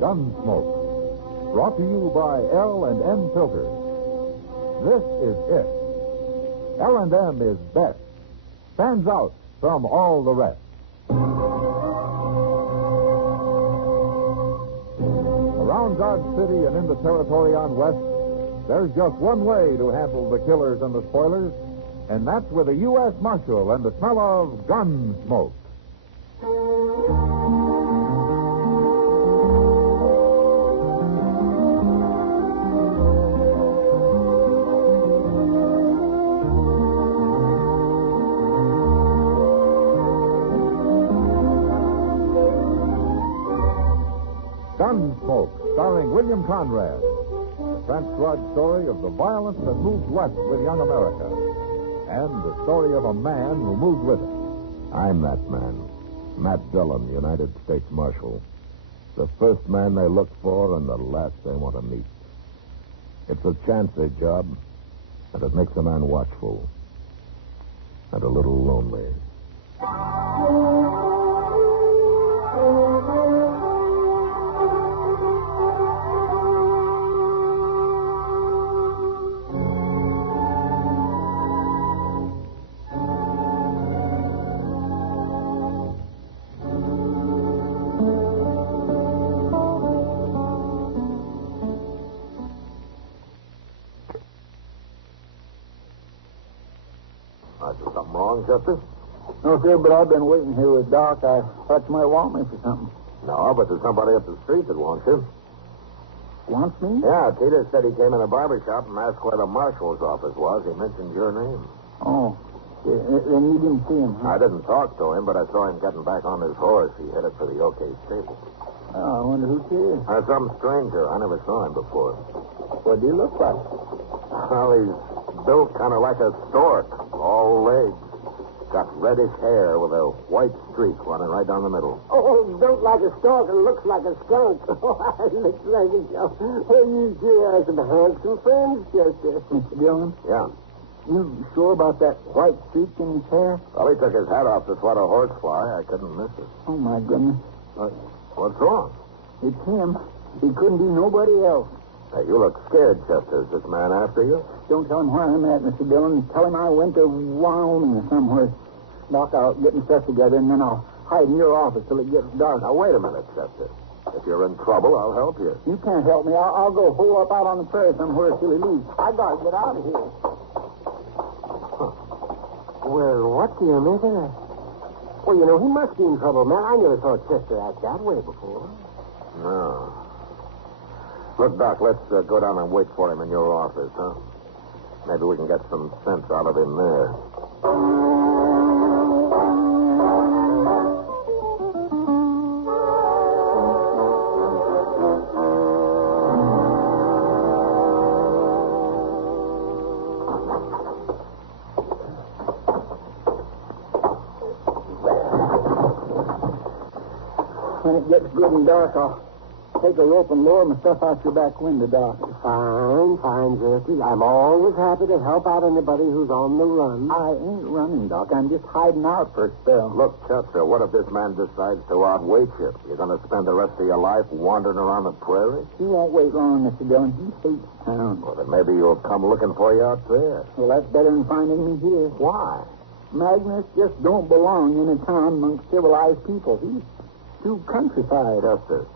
Gunsmoke. Brought to you by L&M Filters. This is it. L&M is best. Stands out from all the rest. Around Dodge City and in the territory on West, there's just one way to handle the killers and the spoilers, and that's with a U.S. Marshal and the smell of gun smoke. Gunsmoke, starring William Conrad. The transcribed story of the violence that moved west with young America. And the story of a man who moved with it. I'm that man. Matt Dillon, United States Marshal. The first man they look for and the last they want to meet. It's a chancy job, and it makes a man watchful. And a little lonely. Is something wrong, Chester? No, sir, but I've been waiting here with Doc. I thought you might want me for something. No, but there's somebody up the street that wants you. Wants me? Yeah, Peter said he came in a barber shop and asked where the marshal's office was. He mentioned your name. Oh. Then you didn't see him, huh? I didn't talk to him, but I saw him getting back on his horse. He headed for the OK stable. Oh, I wonder who he is. Some stranger. I never saw him before. What do you look like? Well, he's built kind of like a stork. All legs. Got reddish hair with a white streak running right down the middle. Oh, built like a stork and looks like a skunk. Looks like a skunk. Well, you sure are some handsome friends, Chester. Mr. Dillon? Yeah. You sure about that white streak in his hair? Well, he took his hat off to swat a horsefly. I couldn't miss it. Oh, my goodness. What's wrong? It's him. He couldn't be nobody else. Hey, you look scared, Chester. Is this man after you? Don't tell him where I'm at, Mr. Dillon. Tell him I went to Wyoming or somewhere. Doc, I'll get my stuff together, and then I'll hide in your office till it gets dark. Now, wait a minute, Chester. If you're in trouble, I'll help you. You can't help me. I'll go hole up out on the prairie somewhere till he leaves. I gotta get out of here. Well, what do you make of that? Well, you know, he must be in trouble, man. I never saw Chester act that way before. No. Look, Doc, let's go down and wait for him in your office, huh? Maybe we can get some sense out of him there. When it gets good and dark, I'll take a rope and lower my stuff out your back window, Doc. Fine, Chester. I'm always happy to help out anybody who's on the run. I ain't running, Doc. I'm just hiding out for a spell. Look, Chester, what if this man decides to outwait you? You're going to spend the rest of your life wandering around the prairie? He won't wait long, Mr. Dillon. He hates town. Well, then maybe he'll come looking for you out there. Well, that's better than finding me here. Why? Magnus just don't belong in a town amongst civilized people. He's too countrified. Chester,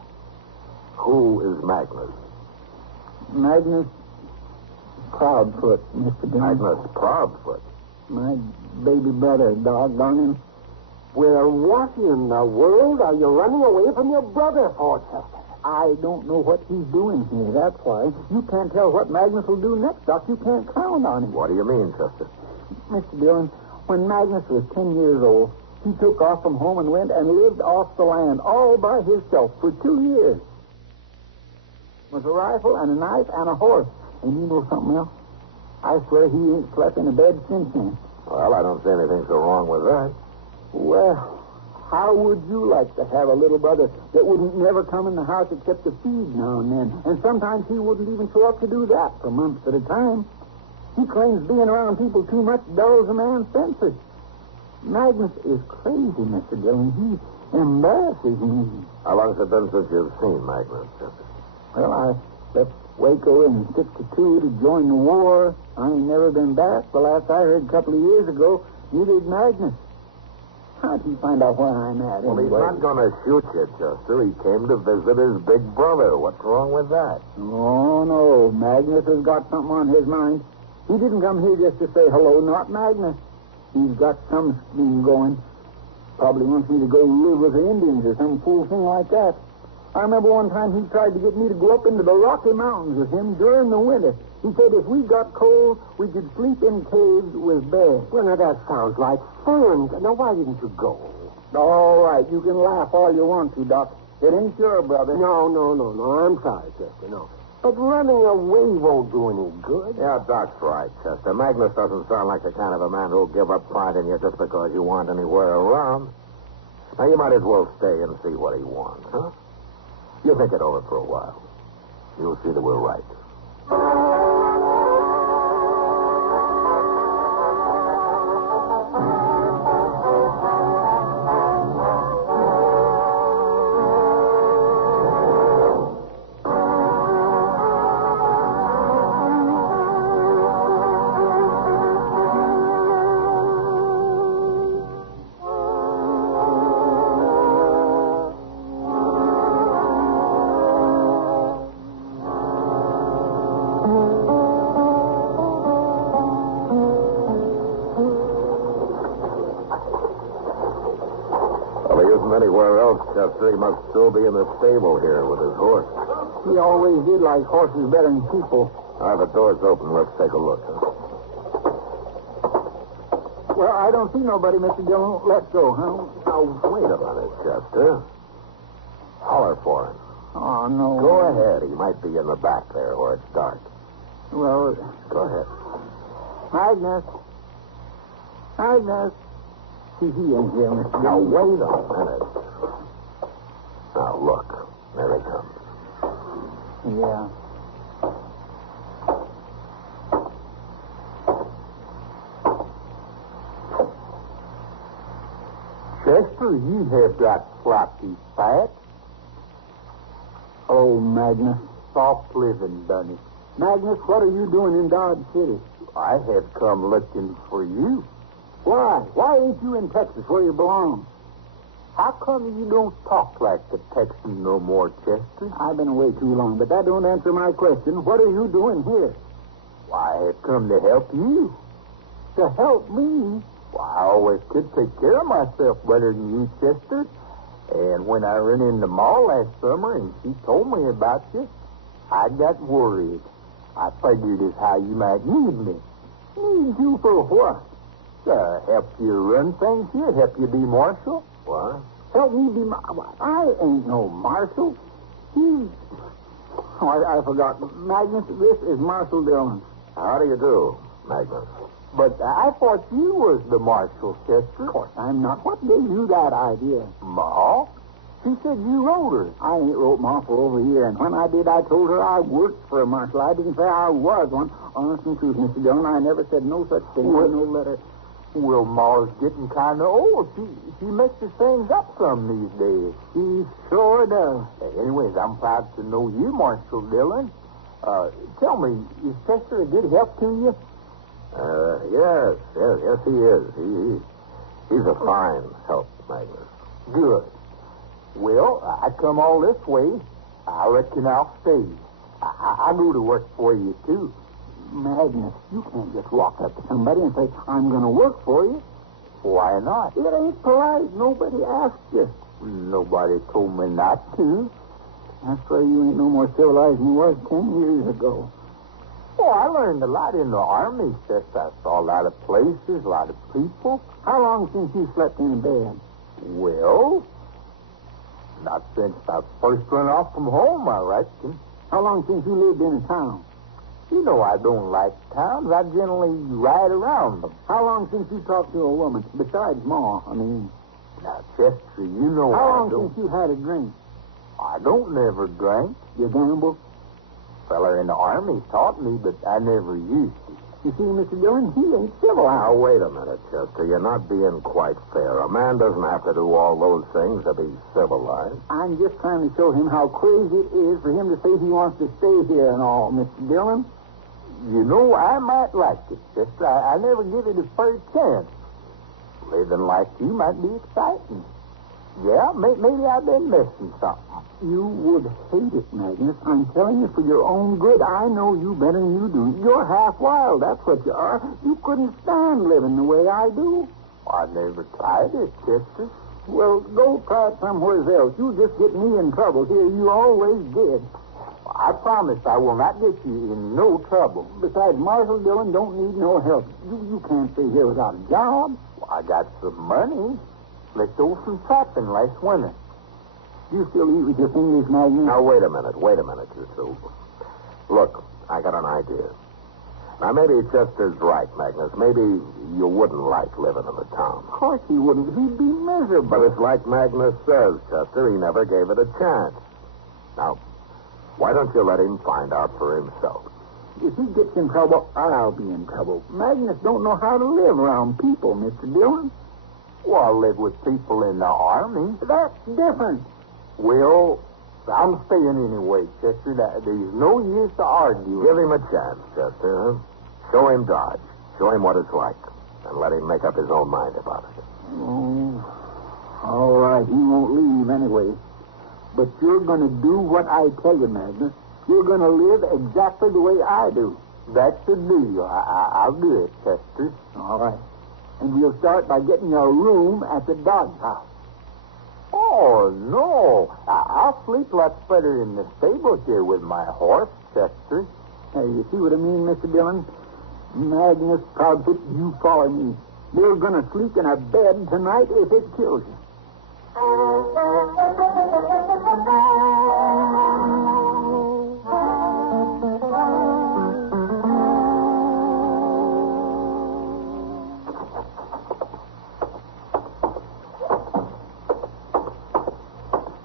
who is Magnus? Magnus Proudfoot, Mr. Dillon. Magnus Proudfoot? My baby brother, doggone him. Well, what in the world are you running away from your brother for, Chester? I don't know what he's doing here, that's why. You can't tell what Magnus will do next, Doc. You can't count on him. What do you mean, Chester? Mr. Dillon, when Magnus was 10 years old, he took off from home and went and lived off the land all by himself for 2 years. With a rifle and a knife and a horse. And you know something else? I swear he ain't slept in a bed since then. Well, I don't see anything so wrong with that. Well, how would you like to have a little brother that wouldn't never come in the house except to feed now and then? And sometimes he wouldn't even show up to do that for months at a time. He claims being around people too much dulls a man's senses. Magnus is crazy, Mr. Dillon. Embarrassing. How long has it been since you've seen Magnus, Chester? Well, I left Waco in '62 to join the war. I ain't never been back. The last I heard a couple of years ago, neither did Magnus. How'd he find out where I'm at? Well, anyway? he's not going to shoot you, Chester. He came to visit his big brother. What's wrong with that? Oh, no. Magnus has got something on his mind. He didn't come here just to say hello, not Magnus. He's got some scheme going. Probably wants me to go live with the Indians or some fool thing like that. I remember one time he tried to get me to go up into the Rocky Mountains with him during the winter. He said if we got cold, we could sleep in caves with bears. Well, now, that sounds like fun. Now, why didn't you go? All right, you can laugh all you want to, Doc. It ain't your brother. No. I'm sorry, Chester, no. But running away won't do any good. Yeah, Doc's right, Chester. Magnus doesn't sound like the kind of a man who'll give up finding you just because you aren't anywhere around. Now, you might as well stay and see what he wants, huh? You think it over for a while. You'll see that we're right. Anywhere else, Chester. He must still be in the stable here with his horse. He always did like horses better than people. The door's open. Let's take a look, huh? Well, I don't see nobody, Mr. Dillon. Let's go, huh? Now, wait a minute, Chester. Holler for him. Oh, no. Go ahead. He might be in the back there where it's dark. Well, Go ahead. Magnus. See, he ain't here, Mr. Now, Dillon. wait a minute. Now, look. There he comes. Yeah. Chester, you have got floppy fat. Oh, Magnus. Soft living done it. Magnus, what are you doing in Dodge City? I have come looking for you. Why? Why ain't you in Texas where you belong? How come you don't talk like the Texan no more, Chester? I've been away too long, but that don't answer my question. What are you doing here? Why, I have come to help you. To help me? Well, I always could take care of myself better than you, Chester. And when I ran in the mall last summer and she told me about you, I got worried. I figured as how you might need me. Need you for what? Help you run things here, help you be marshal. What? Help me be I ain't no marshal. He's... Oh, I forgot. Magnus, this is Marshal Dillon. How do you do, Magnus? But I thought you was the marshal, Chester. Of course I'm not. What gave you that idea? Ma? She said you wrote her. I ain't wrote Ma for over a year, and when I did, I told her I worked for a marshal. I didn't say I was one. Honest and truth, Mr. Dillon, I never said no such thing in no letter. Well, Ma's getting kind of old. She mixes things up some these days. She sure does. Anyways, I'm proud to know you, Marshal Dillon. Tell me, is Chester a good help to you? Yes, he is. He's a fine help, Magnus. Good. Well, I come all this way. I reckon I'll stay. I go to work for you, too. Magnus, you can't just walk up to somebody and say, I'm going to work for you. Why not? It ain't polite. Nobody asked you. Nobody told me not to. That's why you ain't no more civilized than you was 10 years ago. Oh, I learned a lot in the Army, Chester. I saw a lot of places, a lot of people. How long since you slept in bed? Well, not since I first run off from home, I reckon. How long since you lived in a town? You know I don't like towns. I generally ride around them. How long since you talked to a woman? Besides Ma, Now, Chester, you know How I long don't... since you had a drink? I don't never drink. You gamble? Feller in the Army taught me, but I never used to. You see, Mr. Dillon, he ain't civilized. Now, wait a minute, Chester. You're not being quite fair. A man doesn't have to do all those things to be civilized. I'm just trying to show him how crazy it is for him to say he wants to stay here and all, Mr. Dillon. You know, I might like it, Chester. I never give it a fair chance. Living like you might be exciting. Yeah, maybe I've been missing something. You would hate it, Magnus. I'm telling you for your own good. I know you better than you do. You're half wild, that's what you are. You couldn't stand living the way I do. I never tried it, Chester. Well, go try it somewhere else. You just get me in trouble here. You always did. I promise I will not get you in no trouble. Besides, Marshal Dillon don't need no help. You can't stay here without a job. Well, I got some money. Let's go some trapping last winter. You still eat with your fingers, Magnus? Now, wait a minute, you two. Look, I got an idea. Now, maybe Chester's right, Magnus. Maybe you wouldn't like living in the town. Of course he wouldn't. He'd be miserable. But it's like Magnus says, Chester. He never gave it a chance. Now, why don't you let him find out for himself? If he gets in trouble, I'll be in trouble. Magnus don't know how to live around people, Mr. Dillon. Well, I live with people in the army. That's different. Well, I'm staying anyway, Chester. There's no use to argue. Give him a chance, Chester. Show him Dodge. Show him what it's like. And let him make up his own mind about it. Oh, all right. He won't leave anyway. But you're going to do what I tell you, Magnus. You're going to live exactly the way I do. That's the deal. I'll do it, Chester. All right. And we'll start by getting you a room at the Dodge house. Oh, no. I'll sleep lots better in the stable here with my horse, Chester. Hey, you see what I mean, Mr. Dillon? Magnus Proudfoot, you follow me. We're going to sleep in a bed tonight if it kills you.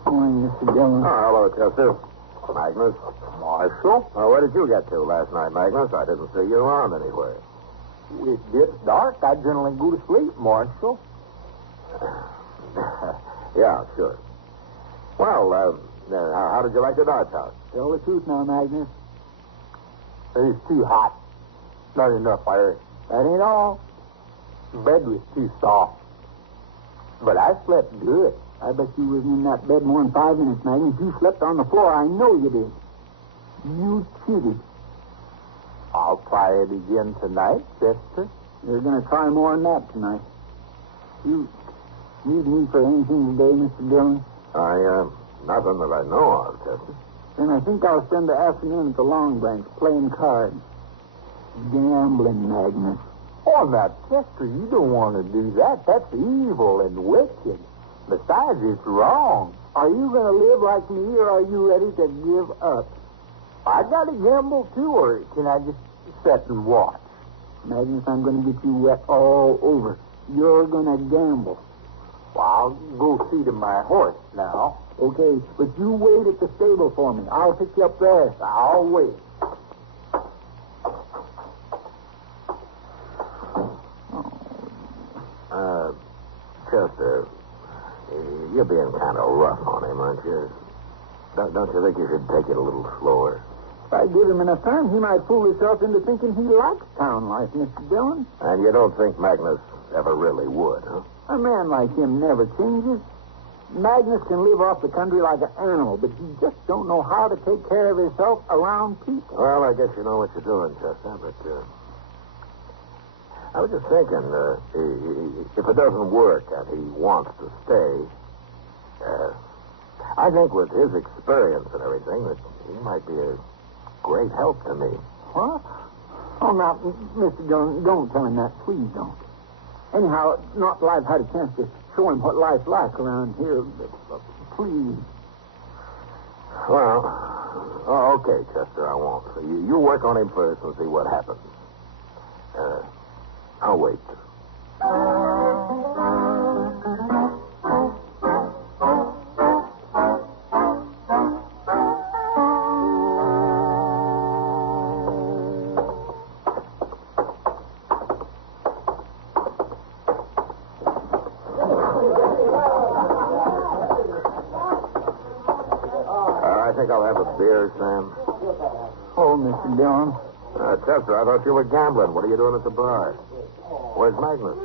Morning, Mr. Dillon. Oh, hello, Chester. Magnus. Marshal? Oh, where did you get to last night, Magnus? I didn't see you around anywhere. It gets dark. I generally go to sleep, Marshal. Yeah, sure. Well, how did you like the Dodge house? Tell the truth now, Magnus. It's too hot. Not enough air. That ain't all. The bed was too soft. But I slept good. I bet you wasn't in that bed more than 5 minutes, Magnus. You slept on the floor. I know you did. You cheated. I'll try it again tonight, Chester. You're going to try more than that tonight. You need me for anything today, Mr. Dillon? Nothing that I know of, Chester. Then I think I'll spend the afternoon at the Long Branch playing cards. Gambling, Magnus. Oh, now, Chester, you don't want to do that. That's evil and wicked. Besides, it's wrong. Are you going to live like me, or are you ready to give up? I got to gamble, too, or can I just sit and watch? Magnus, I'm going to get you wet all over. You're going to gamble. Well, I'll go see to my horse now. Okay, but you wait at the stable for me. I'll pick you up there. I'll wait. Chester, you're being kind of rough on him, aren't you? Don't you think you should take it a little slower? If I give him enough time, he might fool himself into thinking he likes town life, Mr. Dillon. And you don't think Magnus ever really would, huh? A man like him never changes. Magnus can live off the country like an animal, but he just don't know how to take care of himself around people. Well, I guess you know what you're doing, Chester, but I was just thinking, if it doesn't work and he wants to stay, I think with his experience and everything that he might be a great help to me. What? Oh, now, Mr. Dillon, don't tell him that. Please don't. Anyhow, not till I've had a chance to show him what life's like around here. Please. Well, okay, Chester, I won't. You work on him first and see what happens. I'll wait. think I'll have a beer, Sam? Oh, Mr. Dillon. Chester, I thought you were gambling. What are you doing at the bar? Where's Magnus?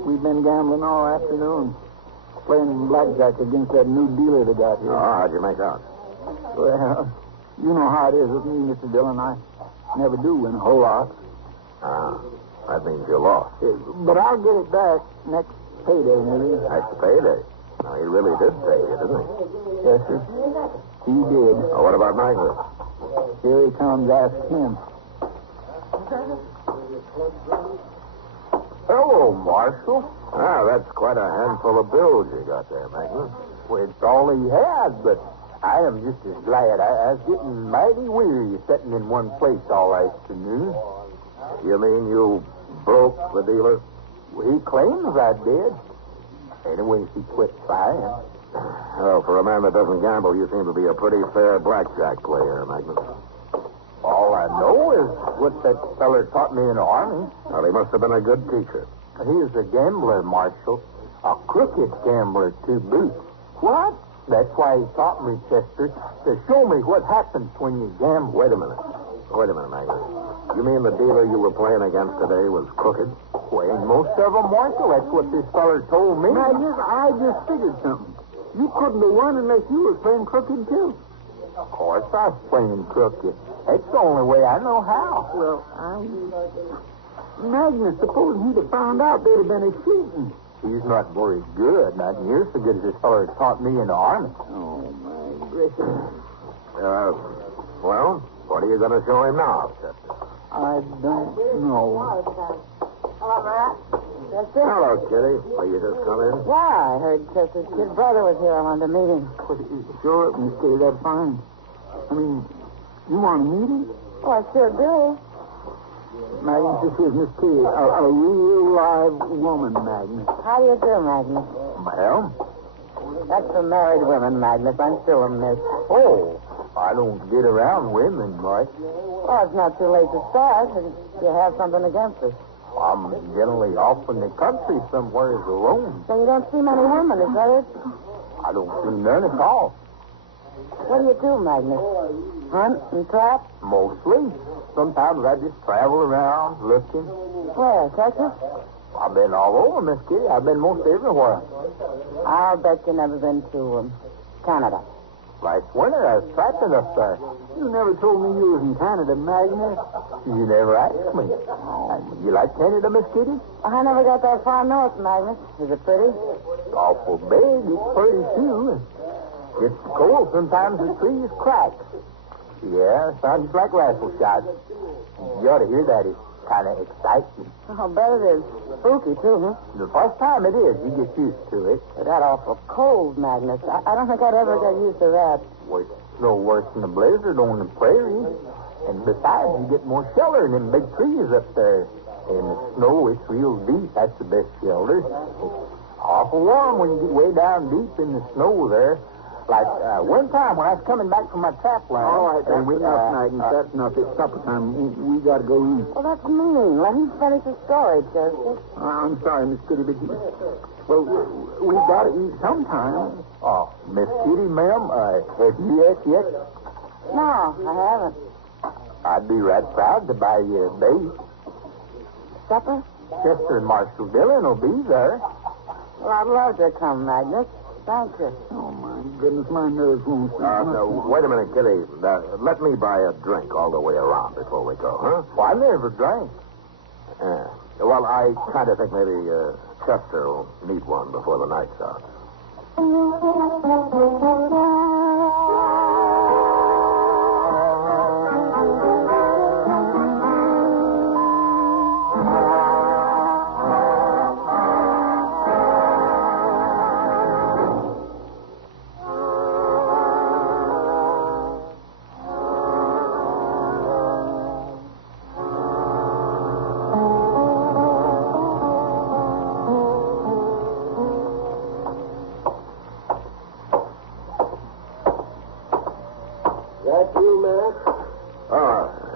We've been gambling all afternoon. Playing blackjack against that new dealer they got here. Oh, how'd you make out? Well, you know how it is with me, Mr. Dillon. I never do win a whole lot. Ah, that means you lost. But I'll get it back next payday, maybe. Next payday. Now, he really did pay you, didn't he? Yes, sir. He did. Oh, what about Magnus? Here he comes. Ask him. Hello, Marshal. Ah, that's quite a handful of bills you got there, Magnus. Well, it's all he had, but I am just as glad. I was getting mighty weary sitting in one place all afternoon. You mean you broke the dealer? Well, he claims I did. Anyway, he quit trying. Oh, for a man that doesn't gamble, you seem to be a pretty fair blackjack player, Magnus. All I know is what that feller taught me in the Army. Well, he must have been a good teacher. He was a gambler, Marshal. A crooked gambler, to boot. What? That's why he taught me, Chester, to show me what happens when you gamble. Wait a minute, Magnus. You mean the dealer you were playing against today was crooked? Well, most of them weren't. So that's what this feller told me. Magnus, I just figured something. You couldn't have won unless you was playing crooked, too. Of course, I was playing crooked. That's the only way I know how. Well, Magnus, suppose he'd have found out there'd have been a shooting. He's not very good. Not near so good as this feller taught me in the Army. Oh, my gracious. Well, what are you going to show him now, Chester? I don't know. Hello, Matt. Chester? Hello, Kitty. Well, you just come in? Yeah, I heard Chester's kid brother was here. I wanted to meet him. Sure, Miss Kitty, that's fine. I mean, you want to meet him? Oh, I sure do. Magnus, this is Miss Kitty, a real live woman, Magnus. How do you do, Magnus? Well, That's for married women, Magnus. I'm still a miss. oh, I don't get around women much. Oh, it's not too late to start. If you have something against us. I'm generally off in the country somewhere alone. So you don't see many women, is that it? I don't see none at all. What do you do, Magnus? Hunt and trap? Mostly. Sometimes I just travel around looking. Where, Texas? I've been all over, Miss Kitty. I've been most everywhere. I'll bet you never been to Canada. Last winter, I was trapping up there. You never told me you was in Canada, Magnus. You never asked me. You like Canada, Miss Kitty? I never got that far north, Magnus. Is it pretty? It's awful big. It's pretty, too. It's cold. Sometimes the trees crack. Yeah, sounds like rifle shots. You ought to hear that. It's kind of exciting. I'll bet it is. Spooky, too, huh? The first time it is, you get used to it. But that awful cold, Magnus. I don't think I'd ever get used to that. Well, it's no worse than a blizzard on the prairie. And besides, you get more shelter in them big trees up there. And the snow, it's real deep. That's the best shelter. It's awful warm when you get way down deep in the snow there. Like one time when I was coming back from my trap line. All right, that's and we, enough, Magnus. That's enough. It's supper time. We got to go eat. Well, that's mean. Let him finish his story, Chester. I'm sorry, Miss Kitty, but we got to eat sometime. Oh, Miss Kitty, ma'am, have you asked yet? No, I haven't. I'd be right proud to buy you a bait. Supper? Chester and Marshal Dillon will be there. Well, I'd love to come, Magnus. Thank you. Oh, my goodness, my nerves won't stand. No, wait a minute, Kitty. Let me buy a drink all the way around before we go, huh? Well, I never drank. Well, I kind of think maybe Chester will need one before the night's out.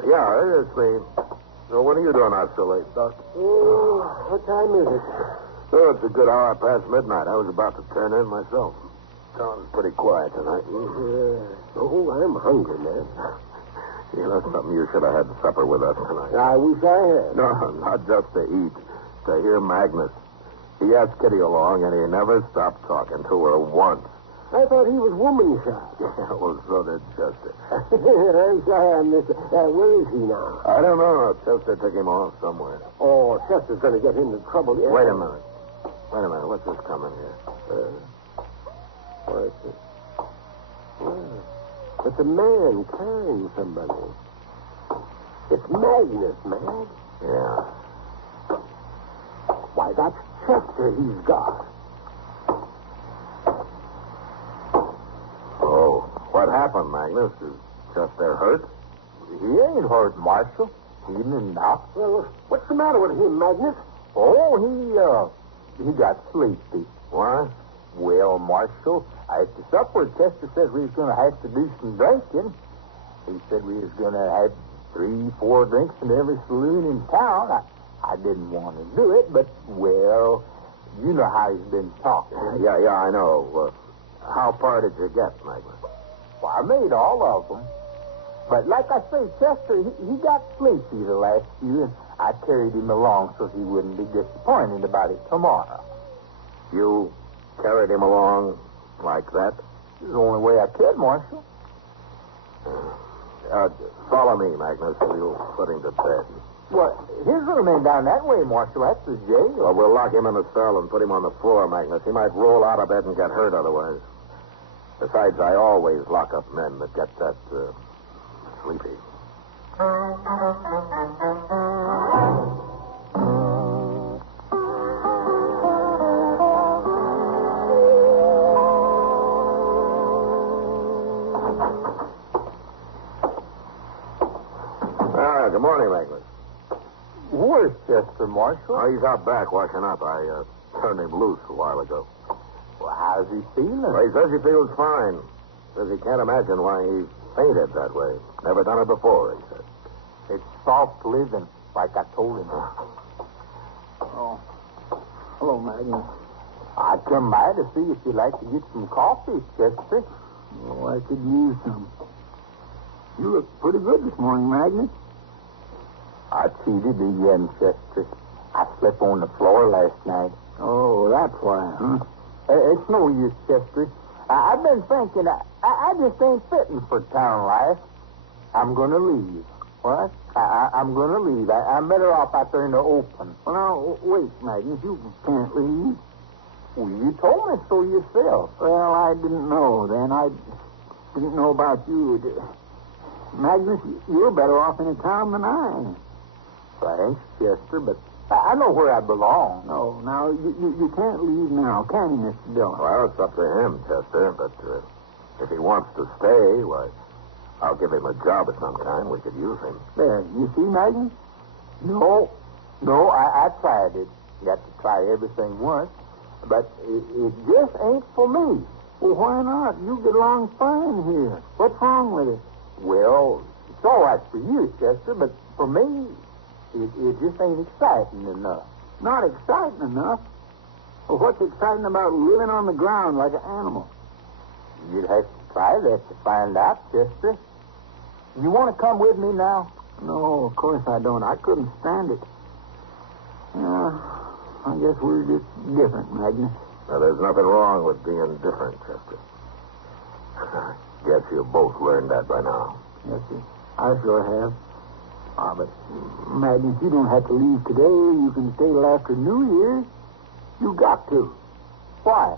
Yeah, it's me. So what are you doing out so late, Doc? What time is it? Oh, it's a good hour past midnight. I was about to turn in myself. Tone's pretty quiet tonight. Oh, I'm hungry, man. You know something? You should have had supper with us tonight. I wish I had. No, not just to eat. To hear Magnus. He asked Kitty along, and he never stopped talking to her once. I thought he was woman shy. Yeah, well, so did Chester. I'm sorry I missed it. Where is he now? I don't know. Chester took him off somewhere. Oh, Chester's going to get into trouble. Yeah. Wait a minute. What's this coming here? What is it? It's a man carrying somebody. It's Magnus, man. Yeah. Why, that's Chester he's got. Oh, what happened, Magnus? Is Chester hurt? He ain't hurt, Marshal. He been knocked. Well, what's the matter with him, Magnus? Oh, he got sleepy. What? Well, Marshal, after supper, Chester said we was going to have to do some drinking. He said we was going to have 3-4 drinks in every saloon in town. I didn't want to do it, but, well, you know how he's been talking. Yeah, I know. How far did you get, Magnus? Well, I made all of them. But like I say, Chester, he got sleepy the last few, and I carried him along so he wouldn't be disappointed about it tomorrow. You carried him along like that? This is the only way I could, Marshal. Follow me, Magnus. We'll put him to bed. Well, his room ain't down that way, Marshal. That's the jail. Well, we'll lock him in the cell and put him on the floor, Magnus. He might roll out of bed and get hurt otherwise. Besides, I always lock up men that get that, sleepy. Good morning, Magnus. Where's Chester, Marshal? Oh, he's out back washing up. I turned him loose a while ago. Well, how's he feeling? Well, he says he feels fine. Says he can't imagine why he fainted that way. Never done it before, he said. It's soft living, like I told him. Oh. Hello, Magnus. I come by to see if you'd like to get some coffee, Chester. Oh, I could use some. You look pretty good this morning, Magnus. I cheated again, Chester. I slept on the floor last night. Oh, that's why, huh? It's no use, Chester. I've been thinking, I just ain't fitting for town life. I'm going to leave. What? I'm going to leave. I'm better off out there in the open. Well, now, wait, Magnus. You can't leave. Well, you told me so yourself. Well, I didn't know then. I didn't know about you. Magnus, you're better off in a town than I am. Thanks, Chester, but I know where I belong. No, now, you can't leave now, can you, Mr. Dillon? Well, it's up to him, Chester, but if he wants to stay, why, I'll give him a job of some kind. We could use him. There, you see, Magnus? No, I tried it. You got to try everything once, but it just ain't for me. Well, why not? You get along fine here. What's wrong with it? Well, it's all right for you, Chester, but for me, it just ain't exciting enough. Not exciting enough? Well, what's exciting about living on the ground like an animal? You'd have to try that to find out, Chester. You want to come with me now? No, of course I don't. I couldn't stand it. I guess we're just different, Magnus. Now, there's nothing wrong with being different, Chester. Guess you've both learned that by now. Yes, sir. I sure have. But, Magnus, you don't have to leave today. You can stay till after New Year's. You got to. Why?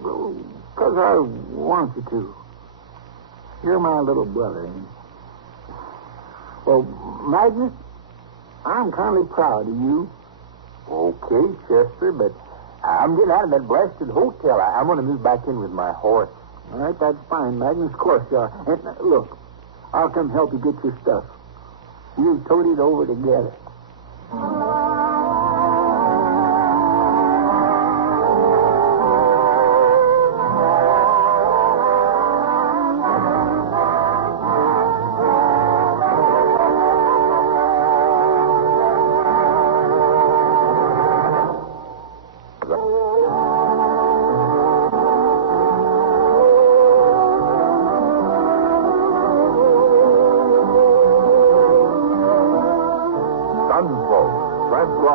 Well, 'cause I want you to. You're my little brother, ain't you? Well, Magnus, I'm kind of proud of you. Okay, Chester, but I'm getting out of that blasted hotel. I'm going to move back in with my horse. All right, that's fine, Magnus. Of course you are. And, look, I'll come help you get your stuff. We'll tote it over together.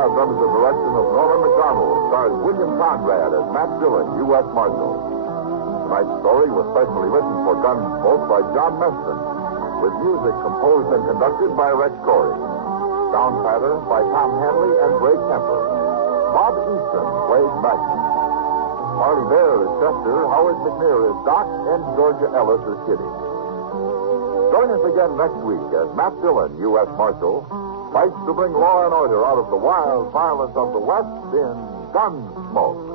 Brothers under the direction of Norman McDonald, stars William Conrad as Matt Dillon, U.S. Marshal. Tonight's story was specially written for Gunsmoke by John Meston, with music composed and conducted by Rex Corey. Sound pattern by Tom Hanley and Ray Kemper. Bob Easton played Magnus. Marty Bear is Chester, Howard McNear is Doc, and Georgia Ellis is Kitty. Join us again next week as Matt Dillon, U.S. Marshal, fights to bring law and order out of the wild violence of the West in Gunsmoke.